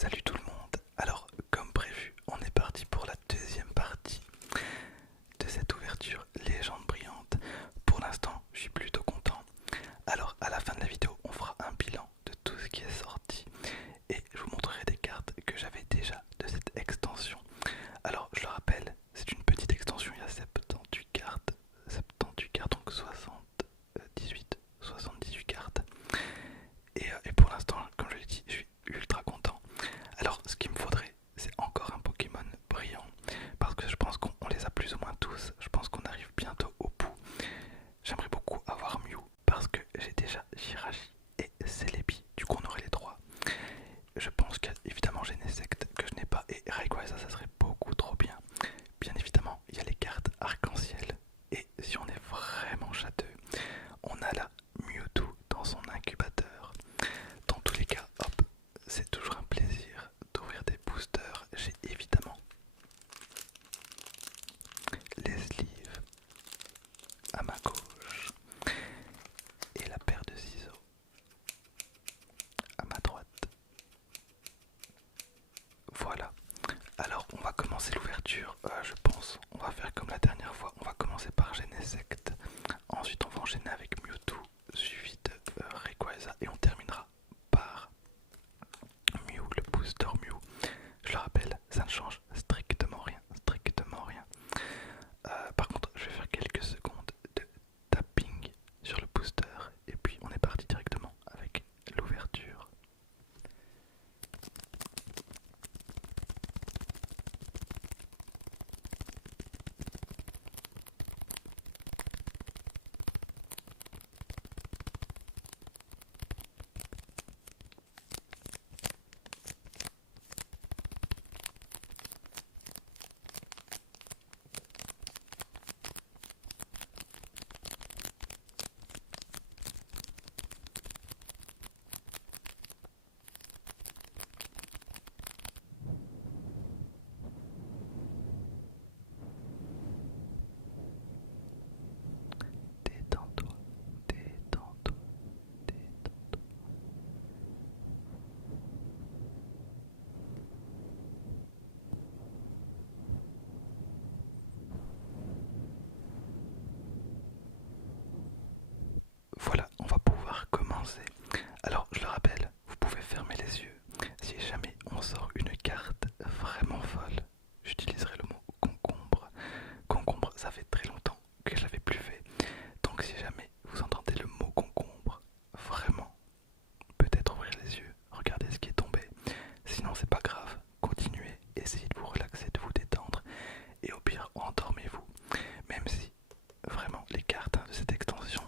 Salut tout le monde. Alors, comme prévu, on est parti pour la deuxième partie de cette ouverture légende brillante. Pour l'instant, je suis plutôt content. Alors, à la fin de la vidéo, on fera un bilan de tout ce qui est sorti et je vous montrerai des cartes que j'avais déjà de cette extension. Alors, je le rappelle, c'est une petite extension, il y a 78 cartes, donc 78 cartes. Et pour l'instant, comme je l'ai dit, je suis ultra content. Alors, ce qu'il me faudrait, c'est encore un Pokémon brillant. Parce que je pense qu'on les a plus ou moins tous. Je pense qu'on arrive bientôt au bout. J'aimerais beaucoup avoir Mew. Parce que j'ai déjà Jirachi et Celebi. Du coup, on aurait les trois. Je pense qu'évidemment, j'ai Genesect que je n'ai pas. Et Rayquaza, ça serait beaucoup trop bien. Bien évidemment, il y a les cartes arc-en-ciel. Et si on est vraiment châteux, on a la Mewtwo dans son incubateur. Dans tous les cas, hop, c'est toujours un plaisir d'ouvrir des boosters. J'ai évidemment les sleeves à ma gauche et la paire de ciseaux à ma droite. Voilà. Alors on va commencer l'ouverture, je pense. On va faire comme la dernière fois. On va commencer par Genesect. Ensuite on va enchaîner avec Mewtwo, suivi de Rayquaza et on terminera par Mew, le booster Mew. Je le rappelle, ça ne change strictement rien, strictement rien. Par contre, je vais faire quelques secondes de tapping sur le booster et puis on est parti directement avec l'ouverture. Détends-toi, détends-toi, détends-toi. Voilà, on va pouvoir commencer. Alors, je le rappelle, vous pouvez fermer les yeux. Si jamais on sort une carte vraiment folle, j'utiliserai le mot concombre. Concombre, ça fait très longtemps que je l'avais plus fait. Donc si jamais vous entendez le mot concombre, vraiment, peut-être ouvrir les yeux, regardez ce qui est tombé. Sinon c'est pas grave, continuez, essayez de vous relaxer, de vous détendre. Et au pire, endormez-vous. Même si, vraiment, les cartes de cette extension,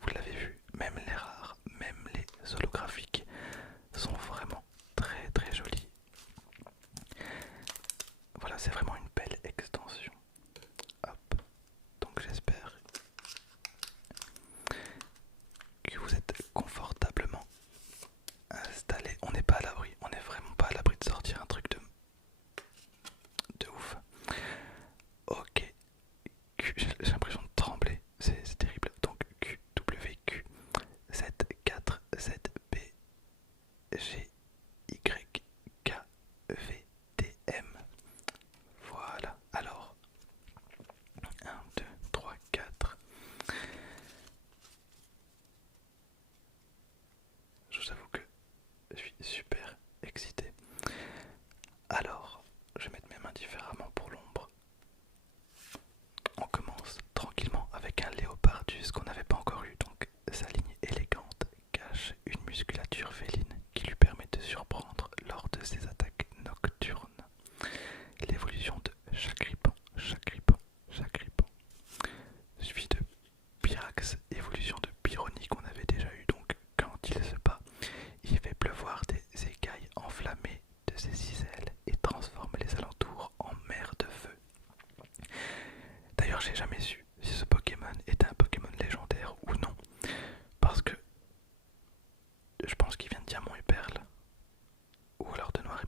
vous l'avez vu, même les rares, même les holographiques, sont vraiment très très jolies. Voilà, c'est vraiment une belle extension. Hop, donc j'espère que vous êtes confortablement installés. On n'est pas à l'abri, on n'est vraiment pas à l'abri de sortir un truc de ouf. Ok, j'ai l'impression de trembler, c'est terrible. Donc QWQ 747B GYKVDM. Voilà, alors 1, 2, 3, 4. Je vous avoue que je suis super excité. Alors, je vais mettre mes mains différemment pour l'ombre. On commence tranquillement avec un Léopardus qu'on n'avait pas encore eu, donc sa ligne élégante cache une musculature féline qui lui permet de surprendre lors de ses attaques nocturnes. L'évolution de Chagripan, Chagripan, Chagripan, suivi de Pyrax, évolution de Pyronie qu'on avait déjà eu, donc quand il se bat, il fait pleuvoir des écailles enflammées de ses 6 ailes et transforme les alentours en mer de feu. D'ailleurs, j'ai jamais su si ce Pokémon était un Pokémon légendaire ou non, parce que je pense qu'il vient de Diamant et Perle, ou alors de Noir et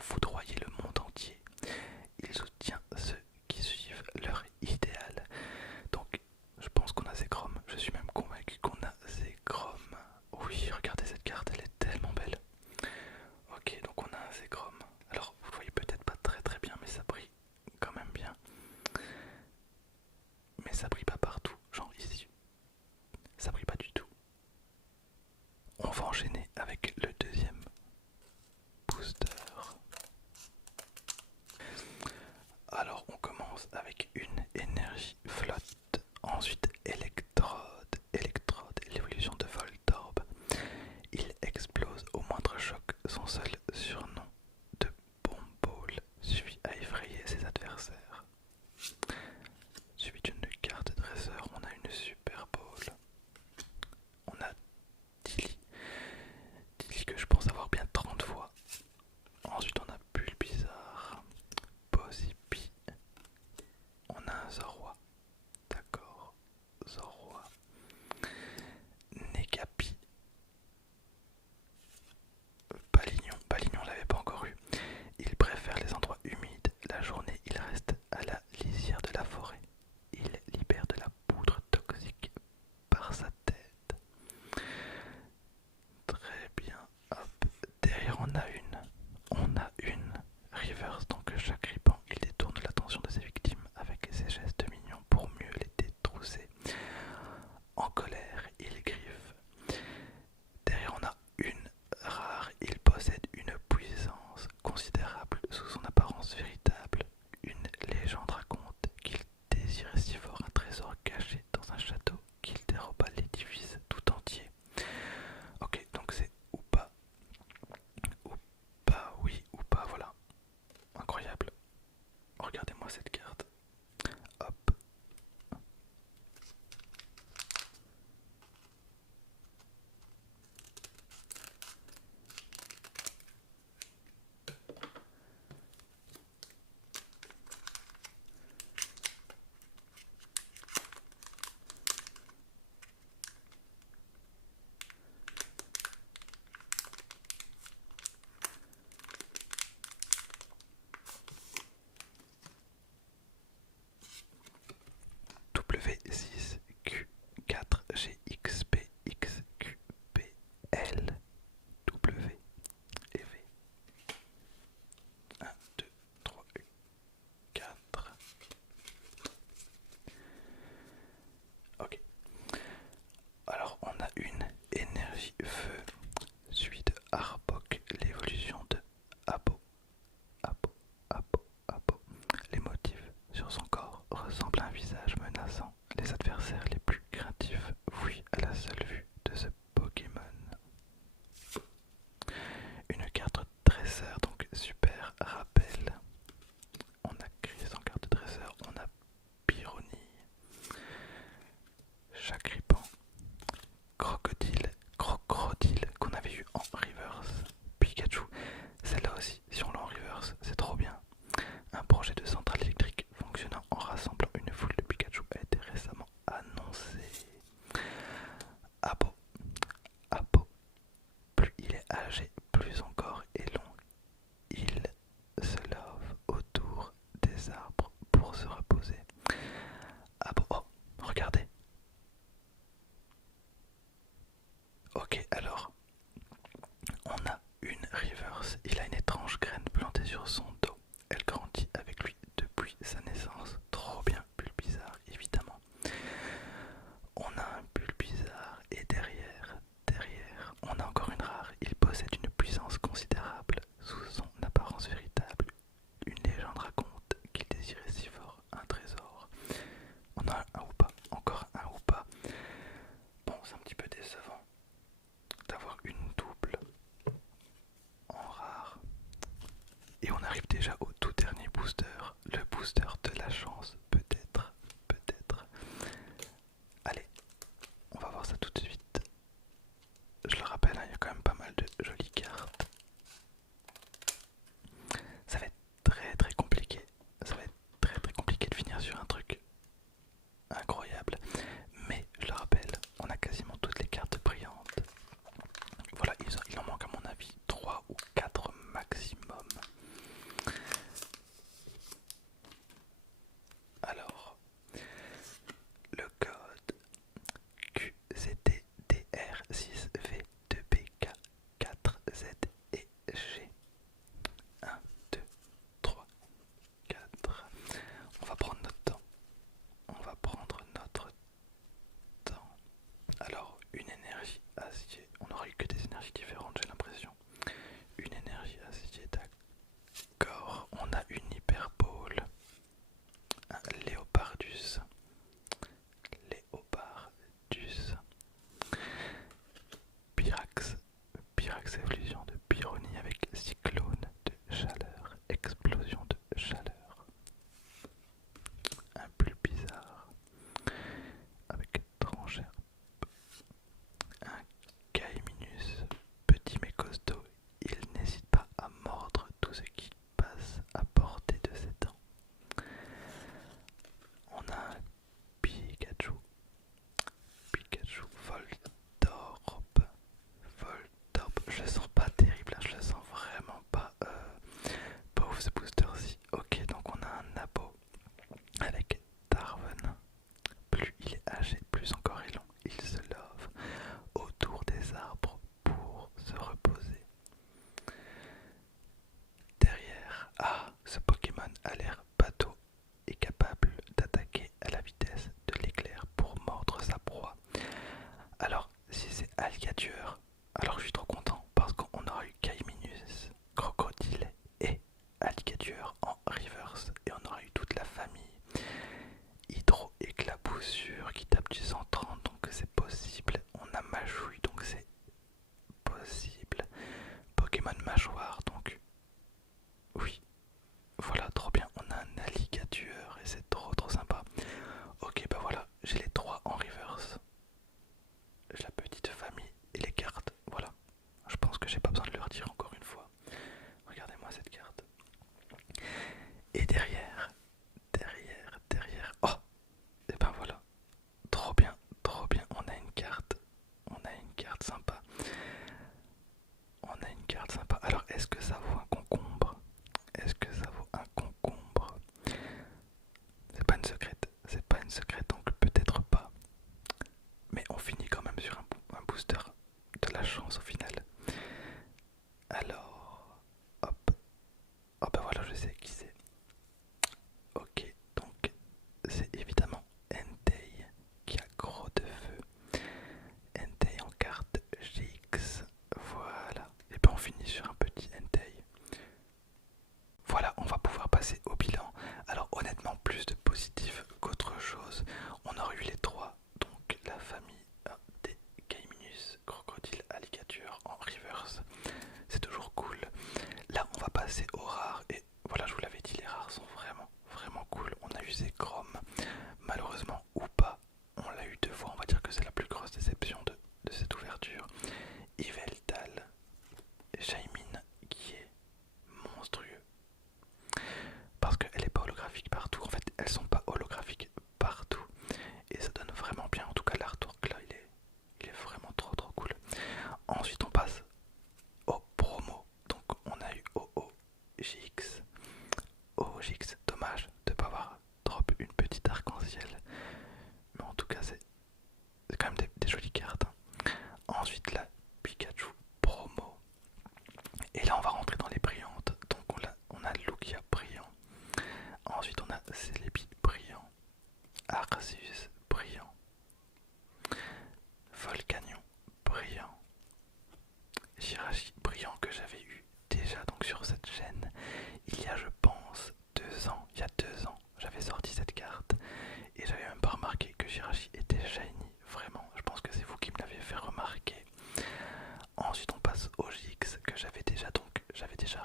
pour foudroyer le monde entier. Il soutient ceux qui suivent leur idéal. Donc, je pense qu'on a Zekrom. Je suis même convaincu qu'on a Zekrom. Oui, regardez cette carte, elle est tellement belle. Ok, donc on a un Zekrom. Alors, vous voyez peut-être pas très bien, mais ça brille quand même bien. Mais ça brille pas partout, genre ici. Ça brille pas du tout. On va enchaîner avec le deuxième booster. Alors on commence avec une énergie flotte, ensuite électrode, l'évolution de Voltorb. Il explose au moindre choc, son seul surnom de Bomball suffit à effrayer ses adversaires. Suivi d'une carte dresseur, on a une Super Ball. On a Tilly que je pense avoir bien 30 fois. Ensuite on a Bulbizarre, Pozipi, on a un Zorua, d'accord, Zorua, Negapi, Palignon l'avait pas encore eu. Il préfère les endroits humides, la journée il reste à la lisière de la forêt. Il libère de la poudre toxique par sa tête. Très bien, hop, derrière on a une reverse, donc chaque grippant il détourne l'attention de ses victimes avec ses gestes mignons pour mieux les détrousser. En colère, il griffe. Derrière on a une rare, il possède une puissance considérable sous son apparence véritable. Une légende raconte qu'il désirait si fort un trésor caché dans un château qu'il déroba l'édifice tout entier. Ok, donc c'est ou pas, oui, ou pas, voilà. Incroyable. Regardez-moi cette carte. Hop. W6Q4GXPXQPL W et V. 1, 2, 3, 4. Ok. Alors on a une énergie feu, suivi de Arbok, l'évolution de Abo. Abo. Les motifs sur son corps ressemblent à un visage menaçant. Les adversaires les plus craintifs fuient à la seule vue de ce Pokémon. Une carte dresseur, donc super rappel. On a créé sans carte dresseur, on a Pyronie, Chagripan, Crocodile qu'on avait eu en reverse, Pikachu. Celle-là aussi, si on l'a en reverse, c'est trop bien. Un projet de centrale électrique fonctionnant en rassemblant une foule de Pikachu a été récemment annoncé. Abo. Plus il est âgé, plus encore est long. Il se love autour des arbres pour se reposer. Abo. Oh, regardez. Ok, alors, on a une reverse. Il a une étrange graine plantée sur son dos. Elle grandit avec lui depuis sa naissance. Trop bien, Bulbizarre, évidemment. On a un Bulbizarre et derrière, on a encore une rare. Il possède une puissance considérable sous son apparence véritable. Une légende raconte qu'il désirait si fort un trésor. On a un ou pas, encore un ou pas. Bon, c'est un petit peu décevant d'avoir une double en rare. Et on arrive déjà au tout dernier booster, le booster de la chance, peut-être. Allez, on va voir ça tout de suite. Je le rappelle, hein, il y a quand même pas mal de jolies cartes. Ça va être très compliqué. Ça va être très compliqué de finir sur un truc incroyable. Mais je le rappelle, on a quasiment toutes les cartes brillantes. Voilà, il en manque à mon avis 3 ou 4 maximum. a l'air bateau et capable d'attaquer à la vitesse de l'éclair pour mordre sa proie. Alors, si c'est Alligator, alors je suis trop content parce qu'on aura eu Caiminus, Crocodile et Alligator en reverse et on aura eu toute la famille Hydro éclaboussure qui tape du 130 donc c'est possible. On a Machouille donc c'est possible. Pokémon Mâchoire donc oui. Voilà, trop bien. On a un Alligator et c'est trop sympa. Ok, bah voilà, j'ai les trois en reverse. J'ai la petite famille et les cartes. Voilà. Je pense que j'ai pas besoin de leur dire encore une fois. Regardez-moi cette carte. Et derrière. Oh! Et ben voilà. Trop bien. On a une carte. On a une carte sympa. Alors, est-ce que ça vaut un concombre? Est-ce que ça vaut un concombre? C'est pas une secrète, donc peut-être pas. Mais on finit quand même sur un booster de la chance au final. Alors, hop. Oh ben voilà, je sais qui c'est. Ok, donc c'est évidemment Entei qui a gros de feu. Entei en carte GX. Voilà. Et ben on finit sur un petit Entei. Voilà, on va pouvoir passer au bilan. Alors honnêtement, plus de positif qu'autre chose. On aurait eu les trois, donc la famille des Caiminus, Crocodile, Alligator en reverse. C'est toujours cool. Là, on va passer aux rares. Et voilà, je vous l'avais dit, les rares sont vraiment cool. On a eu Zekrom, malheureusement ou pas. On l'a eu deux fois, on va dire que c'est la plus grosse déception de cette ouverture. Yveltal, Shaymin qui est monstrueux. Parce qu'elle est pas holographique partout. En fait, elles sont pas holographiques partout. Et ça donne vraiment bien. En tout cas, l'artwork là, il est vraiment trop cool. Ensuite, on passe au promo. Donc, on a eu OOGX. OOGX, dommage de ne pas avoir drop une petite arc-en-ciel. Mais en tout cas, c'est quand même des jolies cartes. Ensuite, la Pikachu promo. Et là, on va rentrer dans les brillantes. Donc, on a Lugia brillant. Ensuite, on a Celebi brillant. Arceus brillant. Volcanion brillant. Jirachi brillant que j'avais eu déjà donc sur cette chaîne il y a je pense 2 ans. Il y a 2 ans j'avais sorti cette carte et j'avais même pas remarqué que Jirachi était shiny. Vraiment, je pense que c'est vous qui me l'avez fait remarquer. Ensuite on passe au GX que j'avais déjà donc j'avais déjà